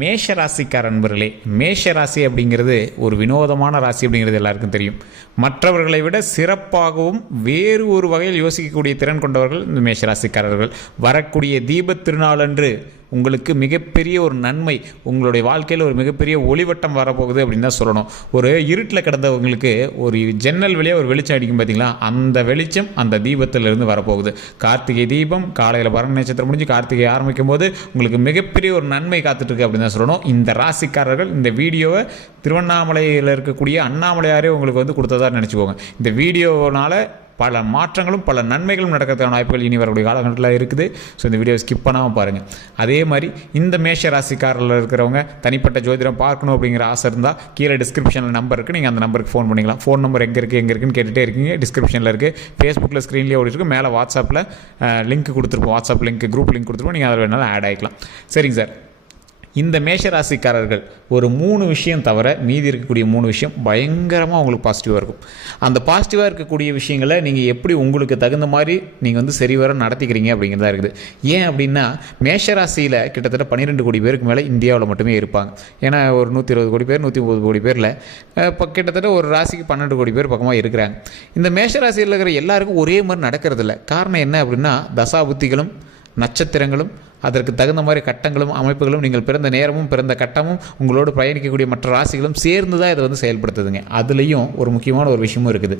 மேஷ ராசிக்கார நண்பர்களே, மேஷ ராசி அப்படிங்கிறது ஒரு வினோதமான ராசி அப்படிங்கிறது எல்லாருக்கும் தெரியும். மற்றவர்களை விட சிறப்பாகவும் வேறு ஒரு வகையில் யோசிக்கக்கூடிய திறன் கொண்டவர்கள் இந்த மேஷ ராசிக்காரர்கள். வரக்கூடிய தீபத் திருநாளன்று உங்களுக்கு மிகப்பெரிய ஒரு நன்மை, உங்களுடைய வாழ்க்கையில் ஒரு மிகப்பெரிய ஒளிவட்டம் வரப்போகுது அப்படின்னு தான் சொல்லணும். ஒரு இருட்டில் கிடந்தவங்களுக்கு ஒரு ஜன்னல் வழியாக ஒரு வெளிச்சம் அடிக்கும் பார்த்தீங்களா, அந்த வெளிச்சம் அந்த தீபத்திலிருந்து வரப்போகுது. கார்த்திகை தீபம் காலையில் பரணி நட்சத்திரம் முடிஞ்சு கார்த்திகை ஆரம்பிக்கும் போது உங்களுக்கு மிகப்பெரிய ஒரு நன்மை காத்துட்ருக்கு அப்படின்னு தான் சொல்லணும். இந்த ராசிக்காரர்கள் இந்த வீடியோவை திருவண்ணாமலையில் இருக்கக்கூடிய அண்ணாமலையாரே உங்களுக்கு வந்து கொடுத்ததா நினச்சிக்கோங்க. இந்த வீடியோனால் பல மாற்றங்களும் பல நன்மைகளும் நடக்கிறதுக்கான வாய்ப்புகள் இனி வரக்கூடிய காலகட்டத்தில் இருக்குது. ஸோ இந்த வீடியோ ஸ்கிப் பண்ணாமல் பாருங்கள். அதே மாதிரி இந்த மேஷ ராசிக்காரில் இருக்கிறவங்க தனிப்பட்ட ஜோதிடம் பார்க்கணும் அப்படிங்கிற ஆசை இருந்தால் கீழே டிஸ்கிரிப்ஷனில் நம்பர் இருக்குது, நீங்கள் அந்த நம்பருக்கு ஃபோன் பண்ணிக்கலாம். ஃபோன் நம்பர் எங்கே இருக்குன்னு கேட்டுகிட்டே இருக்கீங்க. டிஸ்கிரிப்ஷனில் இருக்குது, ஃபேஸ்புக்கில் ஸ்க்ரீன்லேயே ஓடி இருக்குது, மேலே வாட்ஸ்அப்பில் லிங்க் கொடுத்துருப்போம், வாட்ஸ்அப் லிங்க் குரூப் லிங்க் கொடுத்துருப்போம், நீங்கள் அதில் வேணாலும் ஆட் ஆகிக்கலாம். சரிங்க சார், இந்த மேஷராசிக்காரர்கள் ஒரு 3 விஷயம் தவிர மீதி இருக்கக்கூடிய 3 விஷயம் பயங்கரமாக உங்களுக்கு பாசிட்டிவாக இருக்கும். அந்த பாசிட்டிவாக இருக்கக்கூடிய விஷயங்களை நீங்கள் எப்படி உங்களுக்கு தகுந்த மாதிரி நீங்கள் வந்து சரிவர நடத்திக்கிறீங்க அப்படிங்கிறதா இருக்குது. ஏன் அப்படின்னா மேஷராசியில் கிட்டத்தட்ட 12 கோடி பேருக்கு மேலே இந்தியாவில் மட்டுமே இருப்பாங்க. ஏன்னா ஒரு 120 கோடி பேர் 130 கோடி பேரில் இப்போ கிட்டத்தட்ட ஒரு ராசிக்கு 12 கோடி பேர் பக்கமாக இருக்கிறாங்க. இந்த மேஷராசியில் இருக்கிற எல்லாருக்கும் ஒரே மாதிரி நடக்கிறதில்ல. காரணம் என்ன அப்படின்னா தசாபுத்திகளும் நட்சத்திரங்களும் அதற்கு தகுந்த மாதிரி கட்டங்களும் அமைப்புகளும் நீங்கள் பிறந்த நேரமும் பிறந்த கட்டமும் உங்களோடு பயணிக்கக்கூடிய மற்ற ராசிகளும் சேர்ந்து தான் இதை வந்து செயல்படுத்துதுங்க. அதுலேயும் ஒரு முக்கியமான ஒரு விஷயமும் இருக்குது.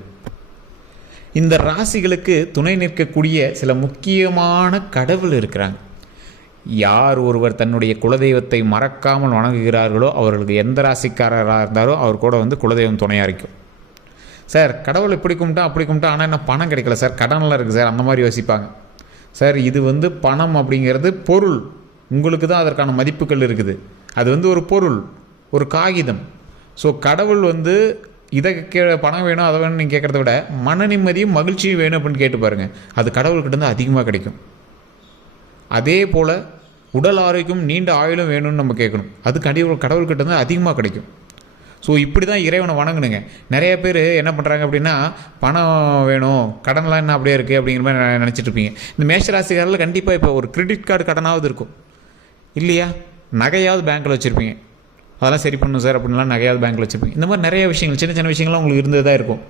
இந்த ராசிகளுக்கு துணை நிற்கக்கூடிய சில முக்கியமான கடவுள் இருக்கிறாங்க. யார் ஒருவர் தன்னுடைய குலதெய்வத்தை மறக்காமல் வணங்குகிறார்களோ அவர்களுக்கு எந்த ராசிக்காரராக இருந்தாலும் அவர் கூட வந்து குலதெய்வம் துணையாக இருக்கும். சார் கடவுள் இப்படி கும்பிட்டா அப்படி கும்பிட்டா, ஆனால் என்ன பணம் கிடைக்கல சார், கடனில் இருக்குது சார், அந்த மாதிரி யோசிப்பாங்க. சார் இது வந்து பணம் அப்படிங்கிறது பொருள், உங்களுக்கு தான் அதற்கான மதிப்புகள் இருக்குது. அது வந்து ஒரு பொருள், ஒரு காகிதம். ஸோ கடவுள் வந்து இதை பணம் வேணும் அதை வேணும்னு நீங்கள் கேட்குறத விட மன நிம்மதியும் மகிழ்ச்சியும் வேணும் அப்படின்னு கேட்டு பாருங்கள், அது கடவுள்கிட்ட இருந்து அதிகமாக கிடைக்கும். அதே போல் உடல் ஆரோக்கியம் நீண்ட ஆயுளும் வேணும்னு நம்ம கேட்கணும், அது கடவுள்கிட்ட இருந்து அதிகமாக கிடைக்கும். ஸோ இப்படி தான் இறைவனை வணங்கணுங்க. நிறைய பேர் என்ன பண்ணுறாங்க அப்படின்னா பணம் வேணும், கடன்லாம் என்ன அப்படியே இருக்குது அப்படிங்கிற மாதிரி நினச்சிட்டு இருப்பீங்க. இந்த மேஷராசிக்காரில் கண்டிப்பாக இப்போ ஒரு கிரெடிட் கார்டு கடனாவது இருக்கும் இல்லையா, நகையாவது பேங்க்கில் வச்சுருப்பீங்க, அதெல்லாம் சரி பண்ணணும் சார் அப்படின்லாம் நகையாவது பேங்க்கில் வச்சுருப்பீங்க. இந்த மாதிரி நிறைய விஷயங்கள் சின்ன சின்ன விஷயங்கள்லாம் உங்களுக்கு இருந்தது தான் இருக்கும்.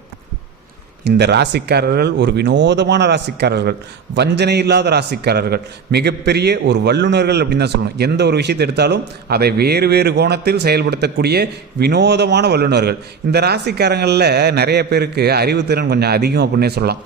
இந்த ராசிக்காரர்கள் ஒரு வினோதமான ராசிக்காரர்கள், வஞ்சனை இல்லாத ராசிக்காரர்கள், மிகப்பெரிய ஒரு வல்லுநர்கள் அப்படின்னு தான் சொல்லணும். எந்த ஒரு விஷயத்தை எடுத்தாலும் அதை வேறு வேறு கோணத்தில் செயல்படுத்தக்கூடிய வினோதமான வல்லுநர்கள். இந்த ராசிக்காரங்களில் நிறைய பேருக்கு அறிவுத்திறன் கொஞ்சம் அதிகம் அப்படின்னே சொல்லலாம்.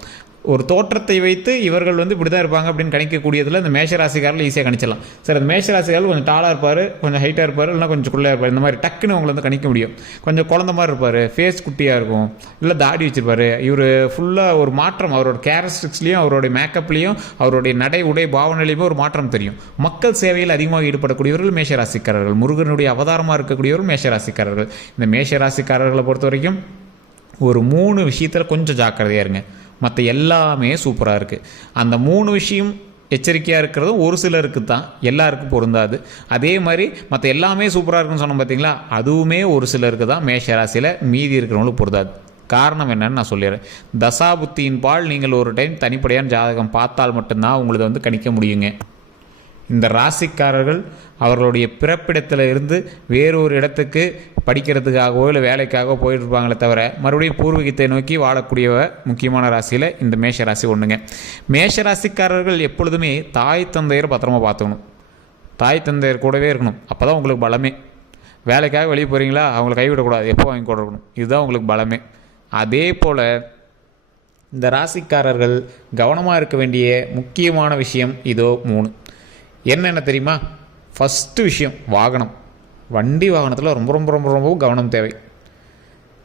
ஒரு தோற்றத்தை வைத்து இவர்கள் வந்து இப்படி தான் இருப்பாங்க அப்படின்னு கணிக்கக்கூடியதில் இந்த மேஷராசிக்காரில் ஈஸியாக கணிச்சிடலாம். சார் அந்த மேஷராசிக்காரர்கள் கொஞ்சம் டாலாக இருப்பார், கொஞ்சம் ஹைட்டாக இருப்பார், இல்லைனா கொஞ்சம் குள்ளையாக இருப்பார், இந்த மாதிரி டக்குன்னு அவங்களை வந்து கணிக்க முடியும். கொஞ்சம் குழந்த மாதிரி இருப்பார், ஃபேஸ் குட்டியாக இருக்கும், இல்லை தாடி வச்சுருப்பார். இவர் ஃபுல்லாக ஒரு மாற்றம், அவரோட கேரக்டரிஸ்டிக்ஸ்லேயும் அவருடைய மேக்கப்லேயும் அவருடைய நடை உடை பாவனையிலையுமே ஒரு மாற்றம் தெரியும். மக்கள் சேவையில் அதிகமாக ஈடுபடக்கூடியவர்கள் மேஷராசிக்காரர்கள், முருகனுடைய அவதாரமாக இருக்கக்கூடியவர்கள் மேஷராசிக்காரர்கள். இந்த மேஷராசிக்காரர்களை பொறுத்த வரைக்கும் ஒரு 3 விஷயத்தில் கொஞ்சம் ஜாக்கிரதையாக இருங்க, மற்ற எல்லாமே சூப்பராக இருக்குது. அந்த 3 விஷயம் எச்சரிக்கையாக இருக்கிறதும் ஒரு சிலருக்கு தான், எல்லாருக்கும் பொருந்தாது. அதே மாதிரி மற்ற எல்லாமே சூப்பராக இருக்குன்னு சொன்னோம் பார்த்தீங்களா, அதுவுமே ஒரு சிலருக்கு தான் மேஷராசியில், மீதி இருக்கிறவங்களுக்கு பொருந்தாது. காரணம் என்னன்னு நான் சொல்லிடுறேன். தசாபுத்தியின் பால் நீங்கள் ஒரு டைம் தனிப்படையான ஜாதகம் பார்த்தால் மட்டும்தான் உங்களுக்கு வந்து கணிக்க முடியுங்க. இந்த ராசிக்காரர்கள் அவர்களுடைய பிறப்பிடத்தில் இருந்து வேறொரு இடத்துக்கு படிக்கிறதுக்காகவோ இல்லை வேலைக்காகவோ போயிட்டுருப்பாங்களே தவிர மறுபடியும் பூர்வீகத்தை நோக்கி வாழக்கூடிய முக்கியமான ராசியில் இந்த மேஷராசி ஒன்றுங்க. மேஷராசிக்காரர்கள் எப்பொழுதுமே தாய் தந்தையரை பத்திரமா பார்த்துக்கணும், தாய் தந்தையர் கூடவே இருக்கணும். அப்போ தான் உங்களுக்கு பலமே. வேலைக்காக வெளியே போகிறீங்களா, அவங்கள கைவிடக்கூடாது, எப்போ வாங்கி கொடுக்கணும், இதுதான் உங்களுக்கு பலமே. அதே போல் இந்த ராசிக்காரர்கள் கவனமாக இருக்க வேண்டிய முக்கியமான விஷயம் இதோ 3. என்னென்ன தெரியுமா? ஃபஸ்ட்டு விஷயம் வாகனம். வண்டி வாகனத்தில் ரொம்ப ரொம்ப ரொம்ப ரொம்ப கவனம் தேவை.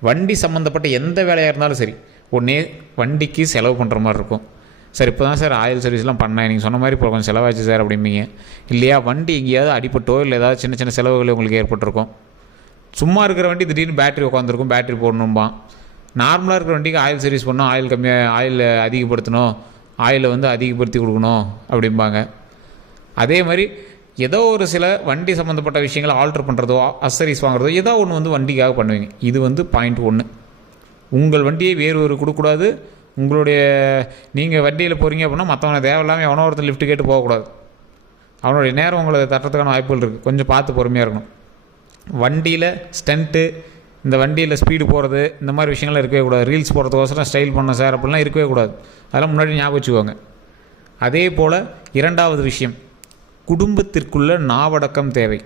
வண்டி சம்மந்தப்பட்ட எந்த வேலையாக இருந்தாலும் சரி, ஒன்றே வண்டிக்கு செலவு பண்ணுற மாதிரி இருக்கும். சார் இப்போ தான் சார் ஆயில் சர்வீஸ்லாம் பண்ணேன், நீங்கள் சொன்ன மாதிரி இப்போ கொஞ்சம் செலவாச்சு சார் அப்படிம்பீங்க இல்லையா. வண்டி எங்கேயாவது அடிப்பட்டோ இல்லை ஏதாவது சின்ன சின்ன செலவுகள் உங்களுக்கு ஏற்பட்டிருக்கும். சும்மா இருக்கிற வண்டி திடீர்னு பேட்டரி உட்காந்துருக்கும், பேட்டரி போடணும்பான். நார்மலாக இருக்கிற வண்டிக்கு ஆயில் சர்வீஸ் பண்ணணும், ஆயில் அதிகப்படுத்தணும், ஆயிலை வந்து அதிகப்படுத்தி கொடுக்கணும் அப்படிம்பாங்க. அதே மாதிரி ஏதோ ஒரு சில வண்டி சம்மந்தப்பட்ட விஷயங்களை ஆல்ட்ரு பண்ணுறதோ அசரிஸ் வாங்குறதோ ஏதோ ஒன்று வந்து வண்டிக்காக பண்ணுவீங்க. இது வந்து பாயிண்ட் 1. உங்கள் வண்டியை வேறு ஒரு கொடுக்கக்கூடாது. உங்களுடைய நீங்கள் வண்டியில் போகிறீங்க அப்படின்னா மற்றவனை தேவையில்லாமல் எவனோ ஒருத்தர் லிஃப்ட் கேட்டு போகக்கூடாது. அவனுடைய நேரம் உங்களை தட்டுறதுக்கான வாய்ப்புகள் இருக்குது. கொஞ்சம் பார்த்து பொறுமையாக இருக்கணும். வண்டியில் ஸ்டண்ட்டு, இந்த வண்டியில் ஸ்பீடு போகிறது, இந்த மாதிரி விஷயங்கள்லாம் இருக்கவே கூடாது. ரீல்ஸ் போடுறதுக்கோசரம் ஸ்டைல் பண்ண சார் அப்படிலாம் இருக்கவே கூடாது. அதெல்லாம் முன்னாடி ஞாபகம் வச்சுக்கோங்க. அதே போல் இரண்டாவது விஷயம், குடும்பத்திற்குள்ள நாவடக்கம் தேவை.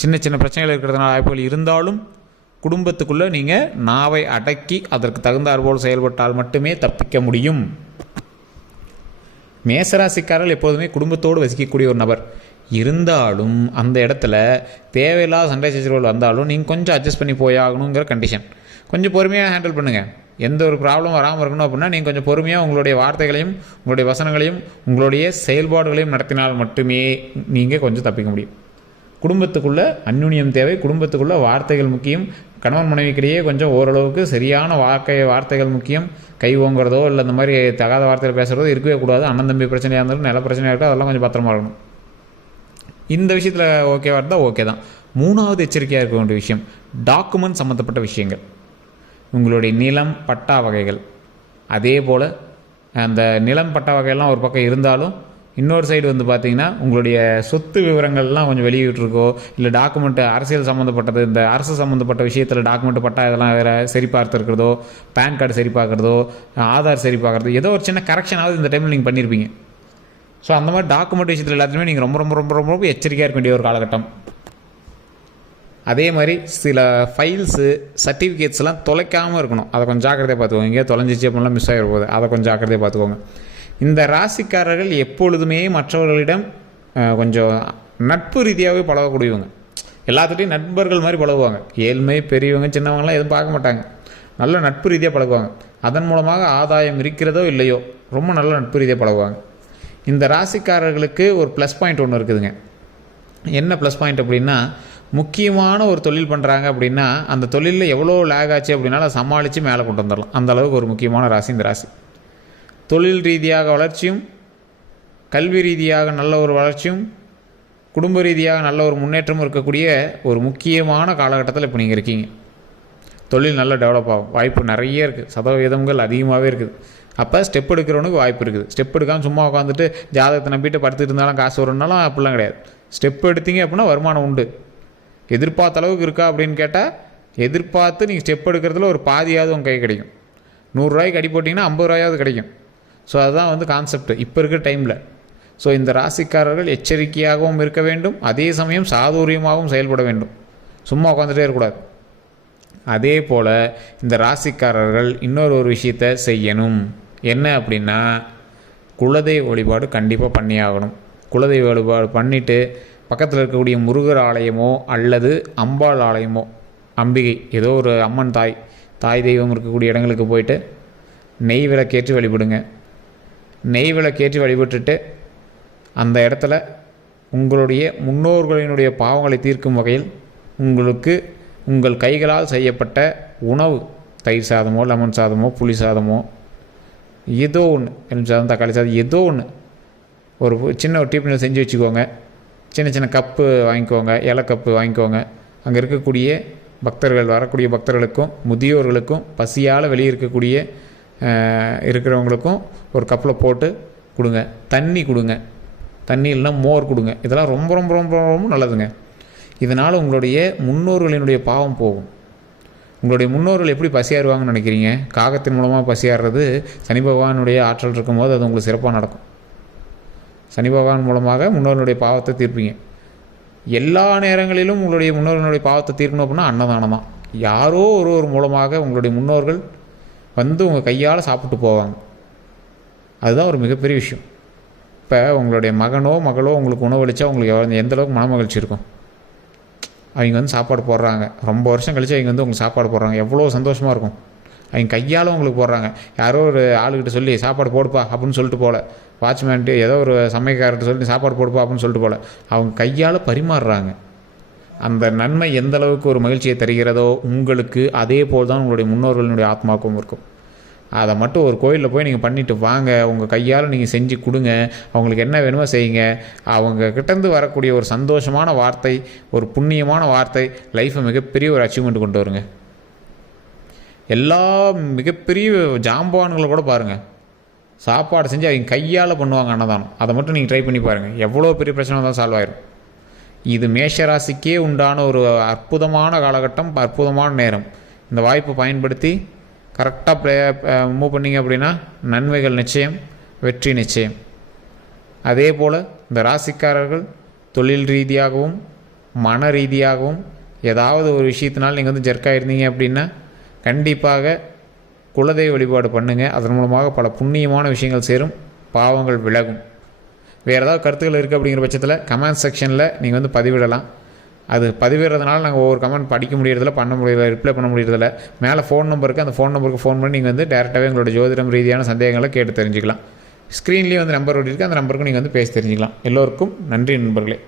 சின்ன சின்ன பிரச்சனைகள் இருக்கிறதுனால வாய்ப்புகள் இருந்தாலும் குடும்பத்துக்குள்ளே நீங்கள் நாவை அடக்கி அதற்கு தகுந்தாற்போல் செயல்பட்டால் மட்டுமே தப்பிக்க முடியும். மேசராசிக்காரர்கள் எப்போதுமே குடும்பத்தோடு வசிக்கக்கூடிய ஒரு நபர் இருந்தாலும் அந்த இடத்துல தேவையில்லாத சண்டை சச்சரவுகள் வந்தாலும் நீங்கள் கொஞ்சம் அட்ஜஸ்ட் பண்ணி போயாகணுங்கிற கண்டிஷன். கொஞ்சம் பொறுமையாக ஹேண்டில் பண்ணுங்கள். எந்த ஒரு ப்ராப்ளம் வராமல் இருக்கணும் அப்படின்னா நீங்கள் கொஞ்சம் பொறுமையாக உங்களுடைய வார்த்தைகளையும் உங்களுடைய வசனங்களையும் உங்களுடைய செயல்பாடுகளையும் நடத்தினால் மட்டுமே நீங்கள் கொஞ்சம் தப்பிக்க முடியும். குடும்பத்துக்குள்ளே அந்யுன்யம் தேவை. குடும்பத்துக்குள்ளே வார்த்தைகள் முக்கியம். கணவன் மனைவிக்கிடையே கொஞ்சம் ஓரளவுக்கு சரியான வார்த்தைகள் முக்கியம். கை ஓங்குறதோ இல்லை இந்த மாதிரி தகாத வார்த்தைகள் பேசுகிறதோ இருக்கவே கூடாது. அண்ணன் தம்பி பிரச்சனையாக இருந்தாலும் நில பிரச்சனையாக இருக்கோ அதெல்லாம் கொஞ்சம் பத்திரமா இருக்கணும். இந்த விஷயத்தில் ஓகேவா இருந்தால் ஓகே தான். மூணாவது எச்சரிக்கையாக இருக்க வேண்டிய விஷயம், டாக்குமெண்ட் சம்மந்தப்பட்ட விஷயங்கள். உங்களுடைய நிலம் பட்டா வகைகள், அதே போல் அந்த நிலம் பட்டா வகையெல்லாம் ஒரு பக்கம் இருந்தாலும் இன்னொரு சைடு வந்து பார்த்திங்கன்னா உங்களுடைய சொத்து விவரங்கள்லாம் கொஞ்சம் வெளியிட்டிருக்கோ இல்லை டாக்குமெண்ட்டு அரசியல் சம்மந்தப்பட்டது, இந்த அரசு சம்மந்தப்பட்ட விஷயத்தில் டாக்குமெண்ட்டு பட்டா இதெல்லாம் வேறு சரி பார்த்துருக்கிறதோ, பேன் கார்டு சரி பார்க்குறதோ, ஆதார் சரி பார்க்குறதோ, ஏதோ ஒரு சின்ன கரெக்ஷனாவது இந்த டைமில் நீங்கள் பண்ணியிருப்பீங்க. ஸோ அந்த மாதிரி டாக்குமெண்ட் விஷயத்தில் எல்லாத்துலேயுமே நீங்கள் ரொம்ப ரொம்ப ரொம்ப ரொம்ப ரொம்ப எச்சரிக்கையாக இருக்க வேண்டிய ஒரு காலகட்டம். அதே மாதிரி சில ஃபைல்ஸு சர்டிஃபிகேட்ஸ்லாம் தொலைக்காமல் இருக்கணும். அதை கொஞ்சம் ஜாக்கிரதையாக பார்த்துக்கோங்க. எங்கேயோ தொலைஞ்சிச்சு அப்படின்லாம் மிஸ் ஆகிட போகுது. அதை கொஞ்சம் ஜாக்கிரதையாக பார்த்துக்கோங்க. இந்த ராசிக்காரர்கள் எப்பொழுதுமே மற்றவர்களிடம் கொஞ்சம் நட்பு ரீதியாகவே பழகக்கூடியவங்க. எல்லாத்துட்டையும் நண்பர்கள் மாதிரி பழகுவாங்க. ஏழ்மை பெரியவங்க சின்னவங்களாம் எதுவும் பார்க்க மாட்டாங்க. நல்ல நட்பு ரீதியாக பழகுவாங்க. அதன் மூலமாக ஆதாயம் இருக்கிறதோ இல்லையோ ரொம்ப நல்ல நட்பு ரீதியாக பழகுவாங்க. இந்த ராசிக்காரர்களுக்கு ஒரு ப்ளஸ் பாயிண்ட் ஒன்று இருக்குதுங்க. என்ன ப்ளஸ் பாயிண்ட் அப்படின்னா, முக்கியமான ஒரு தொழில் பண்ணுறாங்க அப்படின்னா அந்த தொழிலில் எவ்வளோ லேக் ஆச்சு அப்படின்னாலும் அதை சமாளித்து மேலே கொண்டு வந்துடலாம். அந்தளவுக்கு ஒரு முக்கியமான ராசி இந்த ராசி. தொழில் ரீதியாக வளர்ச்சியும், கல்வி ரீதியாக நல்ல ஒரு வளர்ச்சியும், குடும்ப ரீதியாக நல்ல ஒரு முன்னேற்றமும் இருக்கக்கூடிய ஒரு முக்கியமான காலகட்டத்தில் இப்போ நீங்கள் இருக்கீங்க. தொழில் நல்லா டெவலப் ஆகும். வாய்ப்பு நிறைய இருக்குது. சதவீதங்கள் அதிகமாகவே இருக்குது. அப்போ ஸ்டெப் எடுக்கிறவனுக்கு வாய்ப்பு இருக்குது. ஸ்டெப் எடுக்காமல் சும்மா உட்காந்துட்டு ஜாதகத்தை நம்பிட்டு படுத்துட்டு இருந்தாலும் காசு வரும்னாலும் அப்படிலாம் கிடையாது. ஸ்டெப் எடுத்தீங்க அப்படின்னா வருமானம் உண்டு. எதிர்பார்த்த அளவுக்கு இருக்கா அப்படின்னு கேட்டால் எதிர்பார்த்து நீங்கள் ஸ்டெப் எடுக்கிறதுல ஒரு பாதியாவது உங்கள் கை கிடைக்கும். 100 ரூபாய்க்கு அடி போட்டிங்கன்னா 50 ரூபாயாவது கிடைக்கும். ஸோ அதுதான் வந்து கான்செப்ட் இப்போ இருக்கிற டைமில். ஸோ இந்த ராசிக்காரர்கள் எச்சரிக்கையாகவும் இருக்க வேண்டும், அதே சமயம் சாதுரியமாகவும் செயல்பட வேண்டும். சும்மா உட்காந்துட்டே இருக்கக்கூடாது. அதே போல் இந்த ராசிக்காரர்கள் இன்னொரு விஷயத்தை செய்யணும். என்ன அப்படின்னா, குலதெய்வ வழிபாடு கண்டிப்பாக பண்ணி ஆகணும். குலதெய்வ வழிபாடு பண்ணிவிட்டு பக்கத்தில் இருக்கக்கூடிய முருகர் ஆலயமோ அல்லது அம்பாள் ஆலயமோ, அம்பிகை ஏதோ ஒரு அம்மன் தாய் தெய்வம் இருக்கக்கூடிய இடங்களுக்கு போயிட்டு நெய் விளக்கேற்றி வழிபடுங்க. நெய் விளக்கேற்றி வழிபட்டுட்டு அந்த இடத்துல உங்களுடைய முன்னோர்களினுடைய பாவங்களை தீர்க்கும் வகையில் உங்களுக்கு உங்கள் கைகளால் செய்யப்பட்ட உணவு, தயிர் சாதமோ லெமன் சாதமோ புளி சாதமோ ஏதோ ஒன்று, எலுமிச்சை சாதம் தக்காளி சாதம் ஏதோ ஒன்று, ஒரு சின்ன ஒரு டிஃபனில் செஞ்சு வச்சுக்கோங்க. சின்ன சின்ன கப்பு வாங்கிக்கோங்க, இலை கப்பு வாங்கிக்கோங்க. அங்கே இருக்கக்கூடிய பக்தர்கள், வரக்கூடிய பக்தர்களுக்கும் முதியோர்களுக்கும் பசியால் வெளியே இருக்கக்கூடிய இருக்கிறவங்களுக்கும் ஒரு கப்பில் போட்டு கொடுங்க. தண்ணி கொடுங்க. தண்ணி இல்லைனா மோர் கொடுங்க. இதெல்லாம் ரொம்ப ரொம்ப ரொம்ப ரொம்ப நல்லதுங்க. இதனால் உங்களுடைய முன்னோர்களினுடைய பாவம் போகும். உங்களுடைய முன்னோர்கள் எப்படி பசியாறுவாங்கன்னு நினைக்கிறீங்க? காகத்தின் மூலமாக பசியாடுறது சனி பகவானுடைய ஆற்றல் இருக்கும்போது அது உங்களுக்கு சிறப்பாக நடக்கும். சனி பகவான் மூலமாக முன்னோர்களுடைய பாவத்தை தீர்ப்பீங்க. எல்லா நேரங்களிலும் உங்களுடைய முன்னோர்களுடைய பாவத்தை தீர்க்கணும் அப்படின்னா அன்னதானம் தான். யாரோ ஒரு மூலமாக உங்களுடைய முன்னோர்கள் வந்து உங்கள் கையால் சாப்பிட்டு போவாங்க. அதுதான் ஒரு மிகப்பெரிய விஷயம். இப்போ உங்களுடைய மகனோ மகளோ உங்களுக்கு உணவளித்தா உங்களுக்கு எந்தளவுக்கு மன மகிழ்ச்சி இருக்கும். அவங்க வந்து சாப்பாடு போடுறாங்க, ரொம்ப வருஷம் கழித்து அவங்க வந்து உங்களுக்கு சாப்பாடு போடுறாங்க, எவ்வளோ சந்தோஷமாக இருக்கும். அவங்க கையால் உங்களுக்கு போடுறாங்க. யாரோ ஒரு ஆளுக்கிட்ட சொல்லி சாப்பாடு போடுப்பா அப்படின்னு சொல்லிட்டு போல, வாட்ச்மேன்ட்டு ஏதோ ஒரு சமையல்காரர்கிட்ட சொல்லி சாப்பாடு போடுப்பா அப்படின்னு சொல்லிட்டு போல, அவங்க கையால் பரிமாறுறாங்க. அந்த நன்மை எந்த அளவுக்கு ஒரு மகிழ்ச்சியை தருகிறதோ உங்களுக்கு, அதே போல் தான் உங்களுடைய முன்னோர்களினுடைய ஆத்மாவுக்கும் இருக்கும். அதை மட்டும் ஒரு கோயிலில் போய் நீங்கள் பண்ணிவிட்டு வாங்க. உங்கள் கையால் நீங்கள் செஞ்சு கொடுங்க. அவங்களுக்கு என்ன வேணுமோ செய்யுங்க. அவங்க கிட்டேருந்து வரக்கூடிய ஒரு சந்தோஷமான வார்த்தை, ஒரு புண்ணியமான வார்த்தை லைஃப்பை மிகப்பெரிய ஒரு அச்சீவ்மெண்ட் கொண்டு வருங்க. எல்லா மிகப்பெரிய ஜாம்பான்களை கூட பாருங்கள், சாப்பாடு செஞ்சு அவங்க கையால் பண்ணுவாங்க அன்னதானம். அதை மட்டும் நீங்கள் ட்ரை பண்ணி பாருங்கள், எவ்வளோ பெரிய பிரச்சனை தான் சால்வ் ஆயிரும். இது மேஷராசிக்கே உண்டான ஒரு அற்புதமான காலகட்டம், அற்புதமான நேரம். இந்த வாய்ப்பை பயன்படுத்தி கரெக்டாக மூவ் பண்ணிங்க அப்படின்னா நன்மைகள் நிச்சயம், வெற்றி நிச்சயம். அதே போல் இந்த ராசிக்காரர்கள் தொழில் ரீதியாகவும் மன ரீதியாகவும் ஏதாவது ஒரு விஷயத்தினால் நீங்கள் வந்து ஜெர்க்காயிருந்தீங்க அப்படின்னா கண்டிப்பாக குலதெய்வ வழிபாடு பண்ணுங்கள். அதன் மூலமாக பல புண்ணியமான விஷயங்கள் சேரும், பாவங்கள் விலகும். வேறு ஏதாவது கருத்துக்கள் இருக்குது அப்படிங்கிற பட்சத்தில் கமெண்ட் செக்ஷனில் நீங்கள் வந்து பதிவிடலாம். அது பதிவிடுறதுனால நாங்கள் ஒவ்வொரு கமெண்ட் படிக்க முடியறதில்ல, பண்ண முடியல, ரிப்ளை பண்ண முடியறதில்ல. மேலே ஃபோன் நம்பருக்கு, அந்த ஃபோன் நம்பருக்கு ஃபோன் பண்ணி நீங்கள் வந்து டேரெக்டாகவே எங்களோட ஜோதிடம் ரீதியான சந்தேகங்களை கேட்டு தெரிஞ்சுக்கலாம். ஸ்க்ரீன்லேயே வந்து நம்பர் ஓடி இருக்குது, அந்த நம்பருக்கு நீங்கள் வந்து பேசி தெரிஞ்சுக்கலாம். எல்லோருக்கும் நன்றி நண்பர்களே.